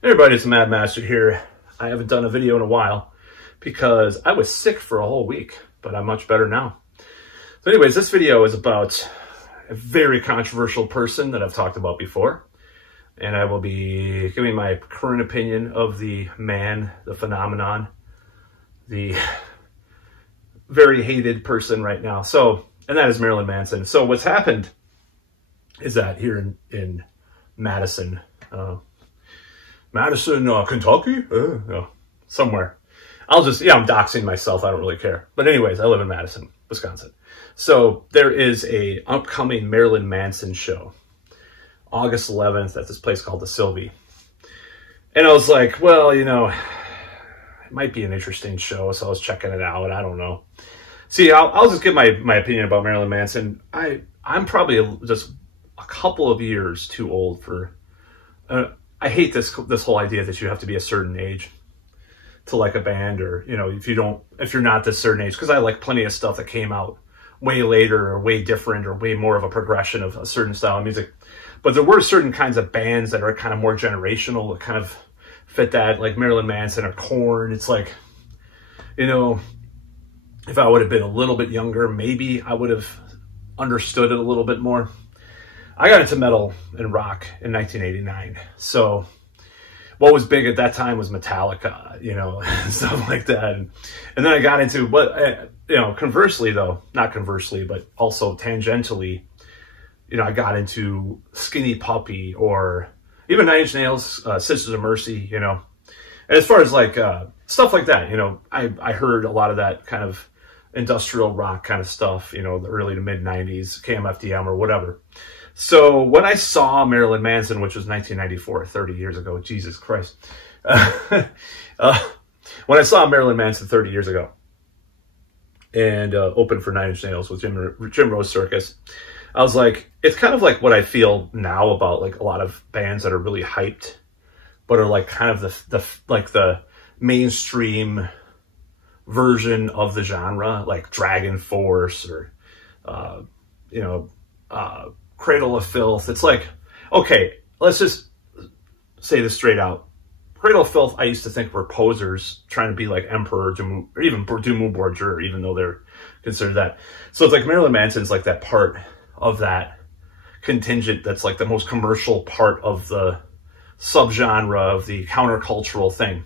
Hey everybody, it's Mad Master here. I haven't done a video in a while because I was sick for a whole week, but I'm much better now. So anyways, this video is about a very controversial person that I've talked about before. And I will be giving my current opinion of the man, the phenomenon, the very hated person right now. And that is Marilyn Manson. So what's happened is that here in Madison, Kentucky? Somewhere. I'm doxing myself. I don't really care. But anyways, I live in Madison, Wisconsin. So there is a upcoming Marilyn Manson show, August 11th at this place called the Sylvie. And I was like, well, it might be an interesting show. So I was checking it out. I don't know. See, I'll just give my opinion about Marilyn Manson. I'm probably just a couple of years too old for... I hate this whole idea that you have to be a certain age to like a band, or if you're not this certain age, because I like plenty of stuff that came out way later or way different or way more of a progression of a certain style of music. But there were certain kinds of bands that are kind of more generational that kind of fit that, like Marilyn Manson or Korn. It's like, if I would have been a little bit younger, maybe I would have understood it a little bit more. I got into metal and rock in 1989. So what was big at that time was Metallica, stuff like that. And then I got into, conversely though, not conversely, but also tangentially, I got into Skinny Puppy or even Nine Inch Nails, Sisters of Mercy, And as far as like stuff like that, I heard a lot of that kind of industrial rock kind of stuff, the early to mid 90s, KMFDM or whatever. So when I saw Marilyn Manson, which was 1994, 30 years ago, Jesus Christ. When I saw Marilyn Manson 30 years ago and opened for Nine Inch Nails with Jim Rose Circus, I was like, it's kind of like what I feel now about like a lot of bands that are really hyped, but are like kind of the mainstream version of the genre, like Dragon Force or, Cradle of Filth. It's like, okay, let's just say this straight out. Cradle of Filth, I used to think were posers trying to be like Emperor or even Dimmu Borgir, even though they're considered that. So it's like Marilyn Manson's like that part of that contingent that's like the most commercial part of the subgenre of the countercultural thing.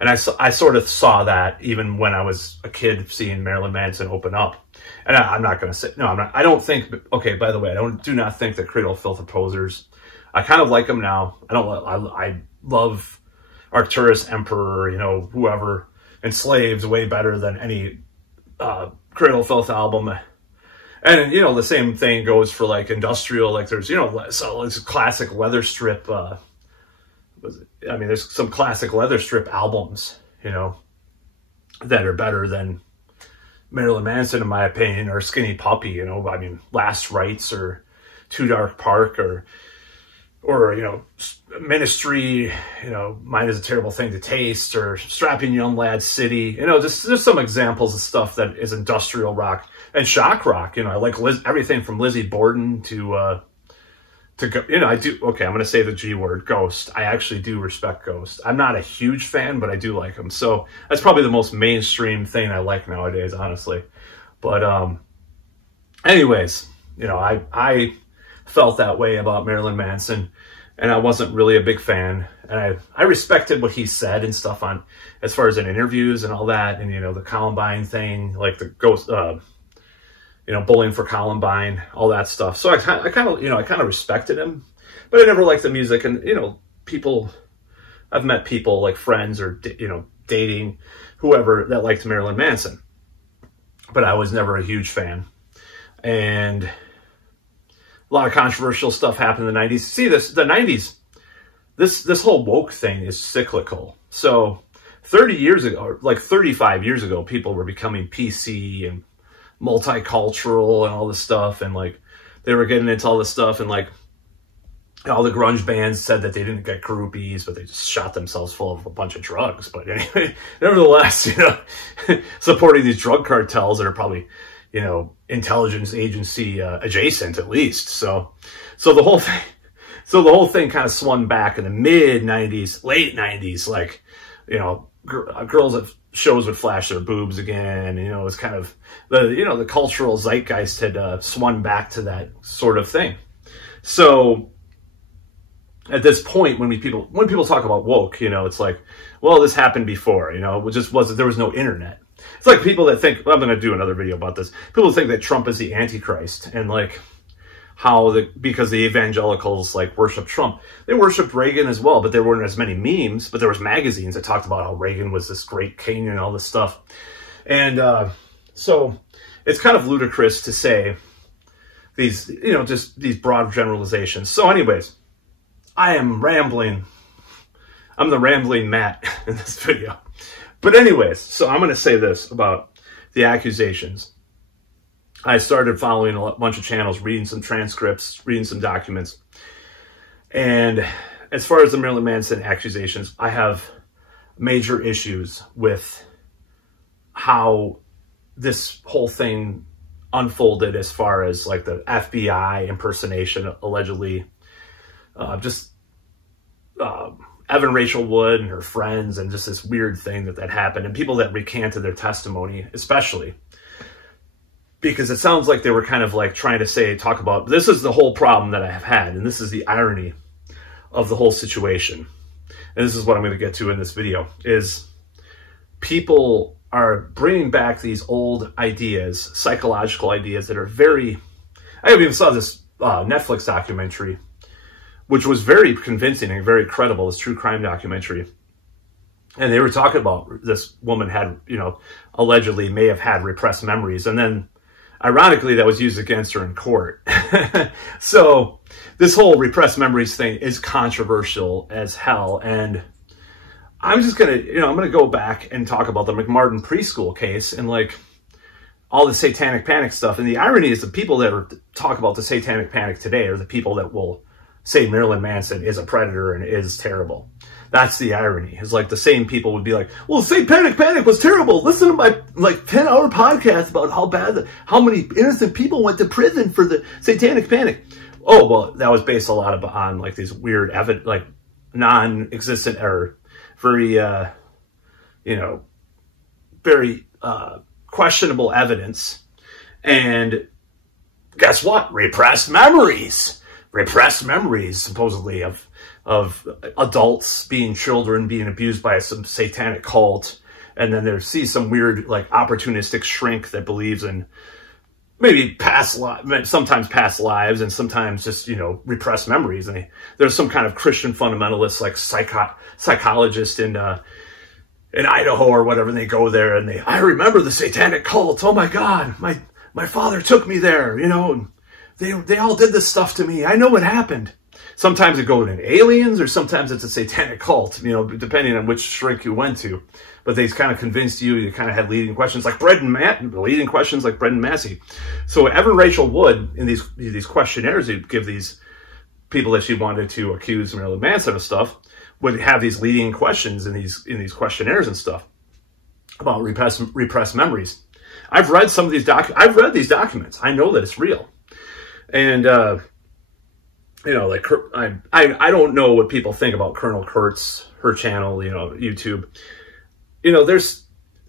And I sort of saw that even when I was a kid seeing Marilyn Manson open up. And I'm not going to say, no, I'm not, I don't think, okay, by the way, I do not think that Cradle of Filth are posers. I kind of like them now. I love Arcturus, Emperor, whoever, Enslaved way better than any Cradle of Filth album. And, the same thing goes for like industrial, like there's, so it's classic leather strip, there's some classic leather strip albums, that are better than Marilyn Manson, in my opinion, or Skinny Puppy, Last Rites or Too Dark Park or Ministry, Mine is a Terrible Thing to Taste, or Strapping Young Lad City, just some examples of stuff that is industrial rock and shock rock. I like everything from Lizzie Borden to go, I do, okay, I'm going to say the G word, Ghost. I actually do respect Ghost. I'm not a huge fan, but I do like him. So that's probably the most mainstream thing I like nowadays, honestly. But anyways, I felt that way about Marilyn Manson, and I wasn't really a big fan. And I respected what he said and stuff on, as far as in interviews and all that, and, the Columbine thing, like the Ghost, Bullying for Columbine, all that stuff. So I kind of respected him, but I never liked the music. And, I've met people like friends or, dating whoever that liked Marilyn Manson, but I was never a huge fan. And a lot of controversial stuff happened in the 90s. See, the 90s, this whole woke thing is cyclical. So 30 years ago, like 35 years ago, people were becoming PC and multicultural and all this stuff, and like they were getting into all this stuff, and like all the grunge bands said that they didn't get groupies, but they just shot themselves full of a bunch of drugs. But anyway, nevertheless, supporting these drug cartels that are probably, intelligence agency adjacent at least. So the whole thing, So the whole thing kind of swung back in the mid 90s, late 90s, like, you know, girls at shows would flash their boobs again. You know, it was kind of the cultural zeitgeist had swung back to that sort of thing. So at this point, when people talk about woke, you know, it's like, well, this happened before, you know, it just wasn't, there was no internet. It's like people that think, well, I'm going to do another video about this. People think that Trump is the Antichrist, and like because the evangelicals like worship Trump. They worshiped Reagan as well, but there weren't as many memes, but there was magazines that talked about how Reagan was this great king and all this stuff. And so it's kind of ludicrous to say these, you know, just these broad generalizations. So anyways, I am rambling. I'm the rambling Matt in this video. But anyways, so I'm going to say this about the accusations. I started following a bunch of channels, reading some transcripts, reading some documents. And as far as the Marilyn Manson accusations, I have major issues with how this whole thing unfolded, as far as like the FBI impersonation, allegedly, Evan Rachel Wood and her friends, and just this weird thing that happened, and people that recanted their testimony, especially because it sounds like they were kind of like trying to talk about, this is the whole problem that I have had, and this is the irony of the whole situation. And this is what I'm going to get to in this video, is people are bringing back these old ideas, psychological ideas that are very, I even saw this Netflix documentary, which was very convincing and very credible, this true crime documentary. And they were talking about this woman had, you know, allegedly may have had repressed memories. And then ironically, that was used against her in court. So this whole repressed memories thing is controversial as hell. And I'm just going to, you know, I'm going to go back and talk about the McMartin preschool case and like all the satanic panic stuff. And the irony is the people that talk about the satanic panic today are the people that will say Marilyn Manson is a predator and is terrible. That's the irony. It's like the same people would be like, well, Satanic Panic was terrible. Listen to my like 10-hour podcast about how many innocent people went to prison for the Satanic Panic. Oh, well, that was based a lot on like these weird, like non-existent or very, you know, very questionable evidence. And guess what? Repressed memories, supposedly, of adults being children, being abused by some satanic cult. And then see some weird, like, opportunistic shrink that believes in maybe sometimes past lives, and sometimes just, you know, repressed memories. And there's some kind of Christian fundamentalist, like psychologist in Idaho or whatever, and they go there and I remember the satanic cult. Oh my God, my father took me there, you know, and they all did this stuff to me. I know what happened. Sometimes it goes in aliens, or sometimes it's a satanic cult, you know, depending on which shrink you went to. But they kind of convinced you kind of had leading questions like leading questions like Brendan Massey. So Evan Rachel Wood, in these questionnaires he'd give these people that she wanted to accuse Marilyn Manson of stuff, would have these leading questions in these questionnaires and stuff about repressed memories. I've read some of these I've read these documents. I know that it's real. And you know, like, I don't know what people think about Colonel Kurtz, her channel, you know, YouTube. You know,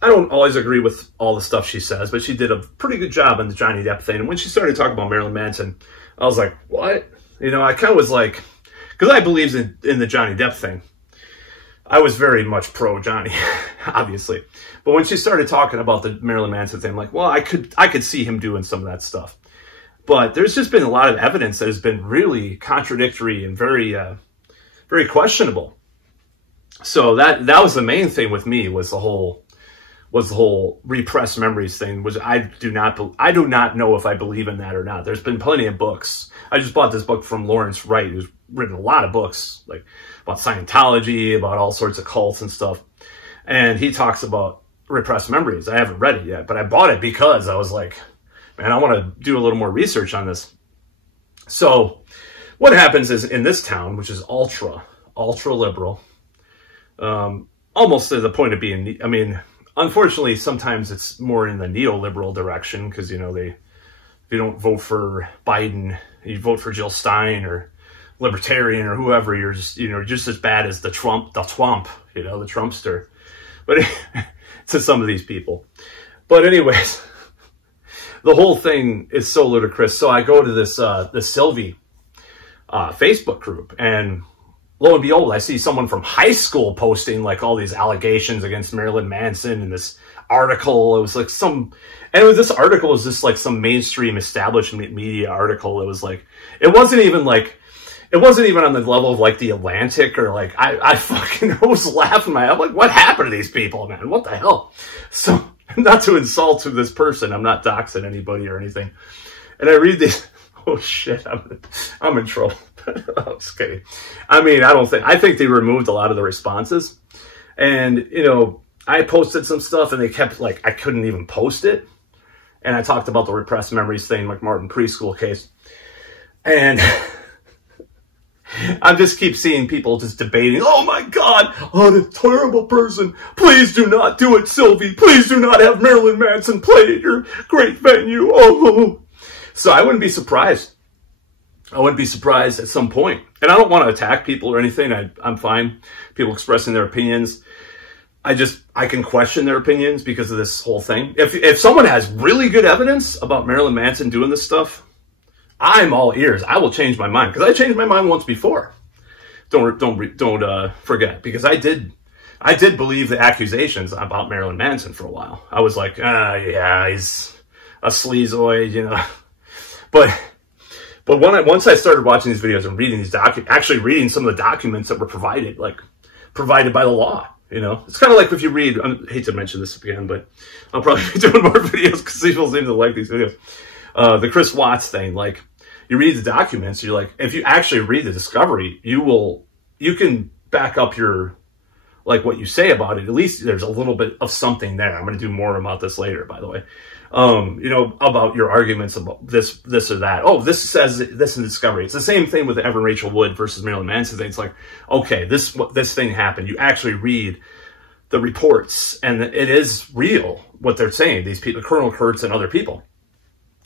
I don't always agree with all the stuff she says, but she did a pretty good job on the Johnny Depp thing. And when she started talking about Marilyn Manson, I was like, what? You know, I kind of was like, because I believed in the Johnny Depp thing. I was very much pro Johnny, obviously. But when she started talking about the Marilyn Manson thing, I'm like, well, I could see him doing some of that stuff. But there's just been a lot of evidence that has been really contradictory and very, very questionable. So that was the main thing with me, was the whole repressed memories thing. Which I do not know if I believe in that or not. There's been plenty of books. I just bought this book from Lawrence Wright, who's written a lot of books, like about Scientology, about all sorts of cults and stuff. And he talks about repressed memories. I haven't read it yet, but I bought it because I was like, man, I want to do a little more research on this. So what happens is, in this town, which is ultra liberal, almost to the point of being, I mean, unfortunately, sometimes it's more in the neoliberal direction, because, you know, if you don't vote for Biden, you vote for Jill Stein or libertarian or whoever, you're just, you know, just as bad as the Trump, you know, the Trumpster. But to some of these people. But anyways, the whole thing is so ludicrous. So I go to this, the Sylvie Facebook group, and lo and behold, I see someone from high school posting like all these allegations against Marilyn Manson in this article. It was like this article was just like some mainstream establishment media article. It was like, it wasn't even on the level of like the Atlantic or like, I fucking was laughing my head. I'm like, what happened to these people, man? What the hell? So, not to insult to this person, I'm not doxing anybody or anything. And I read these, oh shit, I'm in trouble. I'm just kidding. I mean, I think they removed a lot of the responses. And, you know, I posted some stuff and they kept like, I couldn't even post it. And I talked about the repressed memories thing, like Martin preschool case. And I just keep seeing people just debating, oh my God, what a terrible person. Please do not do it, Sylvie. Please do not have Marilyn Manson play at your great venue. Oh. So I wouldn't be surprised. I wouldn't be surprised at some point. And I don't want to attack people or anything. I'm fine. People expressing their opinions. I can question their opinions because of this whole thing. If someone has really good evidence about Marilyn Manson doing this stuff, I'm all ears. I will change my mind, because I changed my mind once before. Don't forget, because I did believe the accusations about Marilyn Manson for a while. I was like, yeah, he's a sleazoid, you know. But once I started watching these videos and reading these actually reading some of the documents that were provided by the law, you know, it's kind of like if you read. I hate to mention this again, but I'll probably be doing more videos because people seem to like these videos. The Chris Watts thing, like, you read the documents, you're like, if you actually read the discovery, you can back up like what you say about it. At least there's a little bit of something there. I'm going to do more about this later, by the way. You know, about your arguments about this or that. Oh, this says this in discovery. It's the same thing with the Evan Rachel Wood versus Marilyn Manson thing. It's like, okay, this thing happened. You actually read the reports, and it is real what they're saying. These people, Colonel Kurtz and other people.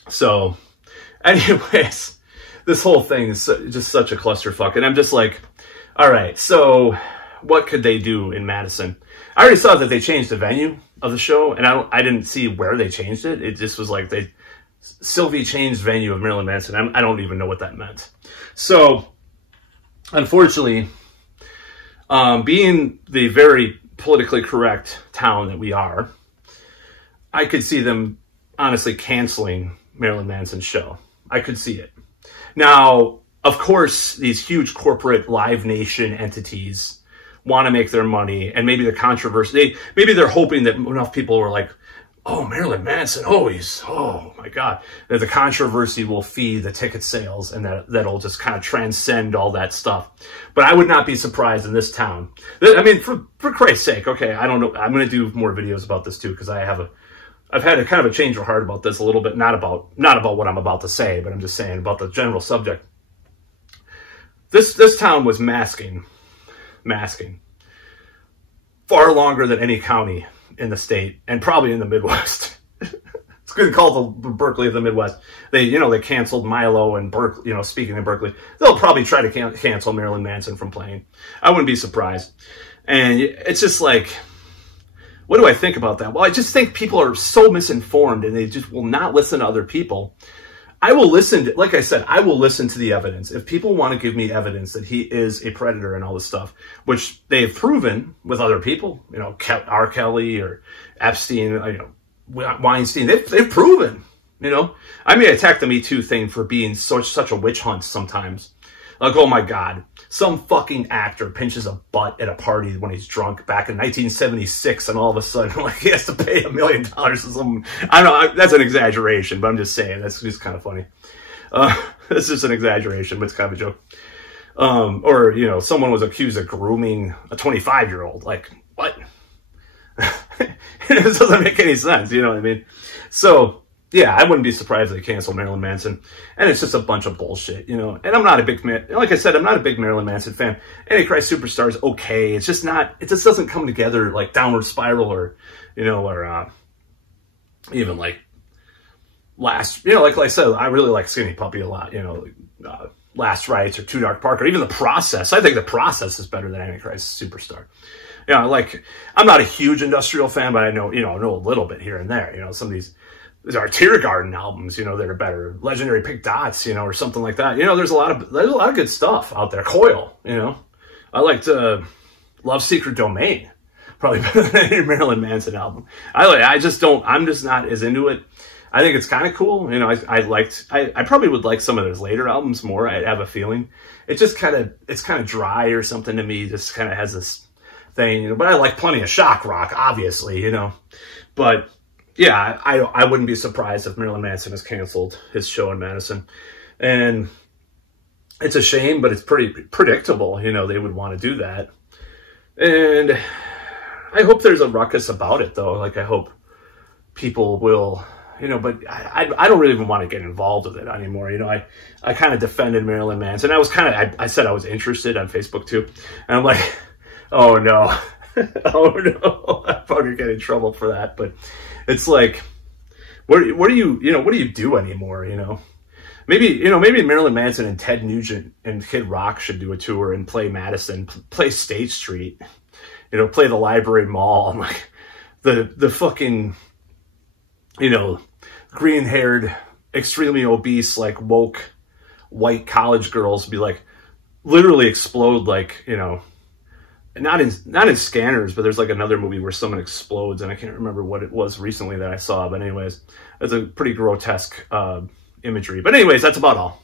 So, anyways, this whole thing is just such a clusterfuck. And I'm just like, all right, so what could they do in Madison? I already saw that they changed the venue of the show, and I didn't see where they changed it. It just was like Sylvie changed venue of Marilyn Manson. I don't even know what that meant. So, unfortunately, being the very politically correct town that we are, I could see them honestly canceling Marilyn Manson's show. I could see it. Now, of course, these huge corporate Live Nation entities want to make their money, and maybe the controversy, maybe they're hoping that enough people were like, oh, Marilyn Manson, oh my God, that the controversy will feed the ticket sales, and that'll just kind of transcend all that stuff. But I would not be surprised in this town. I mean, for Christ's sake, okay, I don't know. I'm going to do more videos about this too, because I've had a kind of a change of heart about this a little bit, not about what I'm about to say, but I'm just saying about the general subject. This town was masking far longer than any county in the state, and probably in the Midwest. It's good to call the Berkeley of the Midwest. They canceled Milo and Berkeley, speaking in Berkeley. They'll probably try to cancel Marilyn Manson from playing. I wouldn't be surprised. And it's just like, what do I think about that? Well, I just think people are so misinformed, and they just will not listen to other people. I will listen to, like I said, I will listen to the evidence. If people want to give me evidence that he is a predator and all this stuff, which they have proven with other people, R. Kelly or Epstein, Weinstein, they've proven, I may attack the Me Too thing for being such a witch hunt sometimes. Like, oh my God, some fucking actor pinches a butt at a party when he's drunk back in 1976, and all of a sudden, like, he has to pay $1 million to some. I don't know, that's an exaggeration, but I'm just saying, that's just kind of funny. It's just an exaggeration, but it's kind of a joke. Or, someone was accused of grooming a 25-year-old. Like, what? It doesn't make any sense, you know what I mean? So, yeah, I wouldn't be surprised if they canceled Marilyn Manson. And it's just a bunch of bullshit, And I'm not a big man. Like I said, I'm not a big Marilyn Manson fan. Antichrist Superstar is okay. It's just not, it just doesn't come together like Downward Spiral or, even like like I said, I really like Skinny Puppy a lot, Last Rites or Too Dark Park, or even The Process. I think The Process is better than Antichrist Superstar. You know, like, I'm not a huge industrial fan, but I know, know a little bit here and there. You know, some of these are Tear Garden albums, that are better. Legendary Pink Dots, or something like that. There's a lot of good stuff out there. Coil, I liked Love Secret Domain, probably better than any Marilyn Manson album. I'm just not as into it. I think it's kind of cool. I probably would like some of those later albums more. I have a feeling it's kind of dry or something to me. Just kind of has this thing, but I like plenty of shock rock, obviously, but yeah, I wouldn't be surprised if Marilyn Manson has canceled his show in Madison, and it's a shame, but it's pretty predictable. They would want to do that, and I hope there's a ruckus about it though. Like, I hope people will, but I don't really even want to get involved with it anymore. I kind of defended Marilyn Manson. I said I was interested on Facebook too. And I'm like, oh no, oh no, I'm probably get in trouble for that. But it's like, what do you do anymore? Maybe Marilyn Manson and Ted Nugent and Kid Rock should do a tour and play Madison, play State Street, play the Library Mall. I'm like, the fucking, green-haired, extremely obese, like, woke, white college girls be like, literally explode, like, not in Scanners, but there's like another movie where someone explodes, and I can't remember what it was recently that I saw, but anyways, it's a pretty grotesque imagery. But anyways, that's about all.